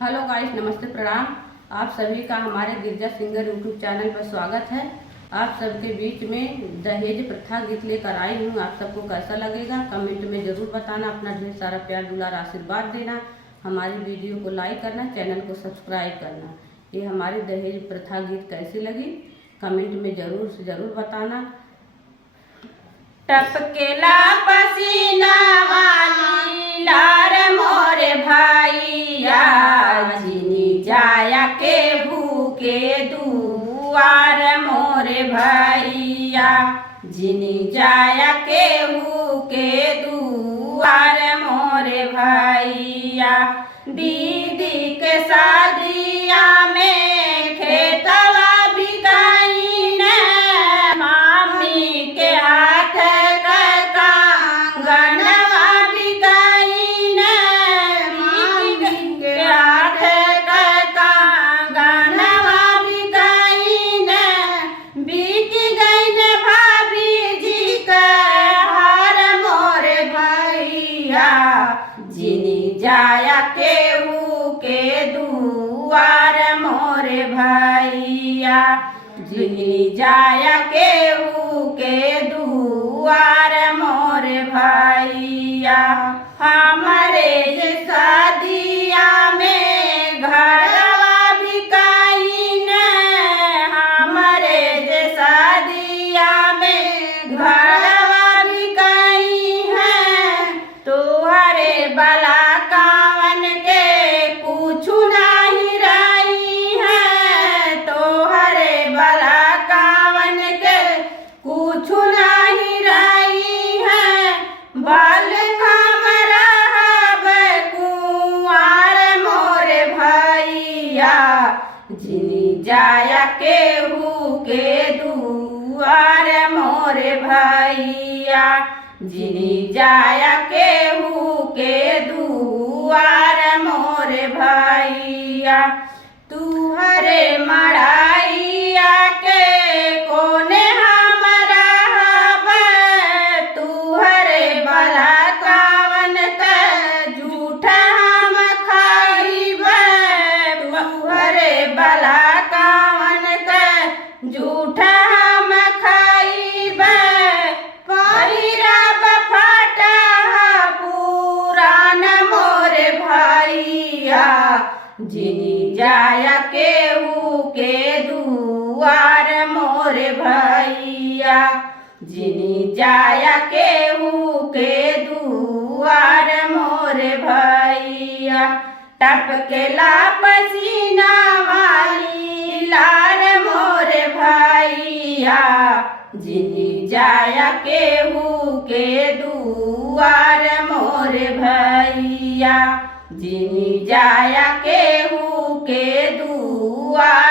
Hello guys, नमस्ते, प्रणाम। आप सभी का हमारे गिरजा सिंगर यूट्यूब चैनल पर स्वागत है। आप सबके बीच में दहेज प्रथा गीत लेकर आई हूँ। आप सबको कैसा लगेगा कमेंट में ज़रूर बताना। अपना ढेर सारा प्यार दुलार आशीर्वाद देना। हमारी वीडियो को लाइक करना, चैनल को सब्सक्राइब करना। ये हमारी दहेज प्रथा गीत कैसी लगी कमेंट में ज़रूर से ज़रूर बताना। टपकेला पसीना वाली लार मोरे भैया, जिनी जाया के भूखे दुआर मोरे भैया, जिनी जाया के भूखे दुआर मोरे भैया। दीदी के शादिया में खेतवा बिकाई ने, मामी के हाथ जाया केहू के दुआर मोरे भैया, जिनी जाया केहू के दुआर मोरे भैया। हमारे जे शादिया में घरवा बिकाई ने, हमारे जे शादिया में घरवा बिकाई है। तोहरे बला बाल कमरा कुआर मोरे भैया, जिनी जाया केहू के दुआर मोरे भैया, जिनी जाया केहू के दुआर मोरे भैया। तुहरे मड़ाइया के कोने झूठा हम खाइब, पहिराब फटा पुरान मोरे भैया, जिनी जाया केहू के दुआर मोरे भैया, जिनी जाया केहू के दुआर मोरे भैया। टपकेला पसीना वाली लार मोरे भैया, जिनी जाया केहू के दुआर मोरे भैया, जिनी जाया केहू के दुआर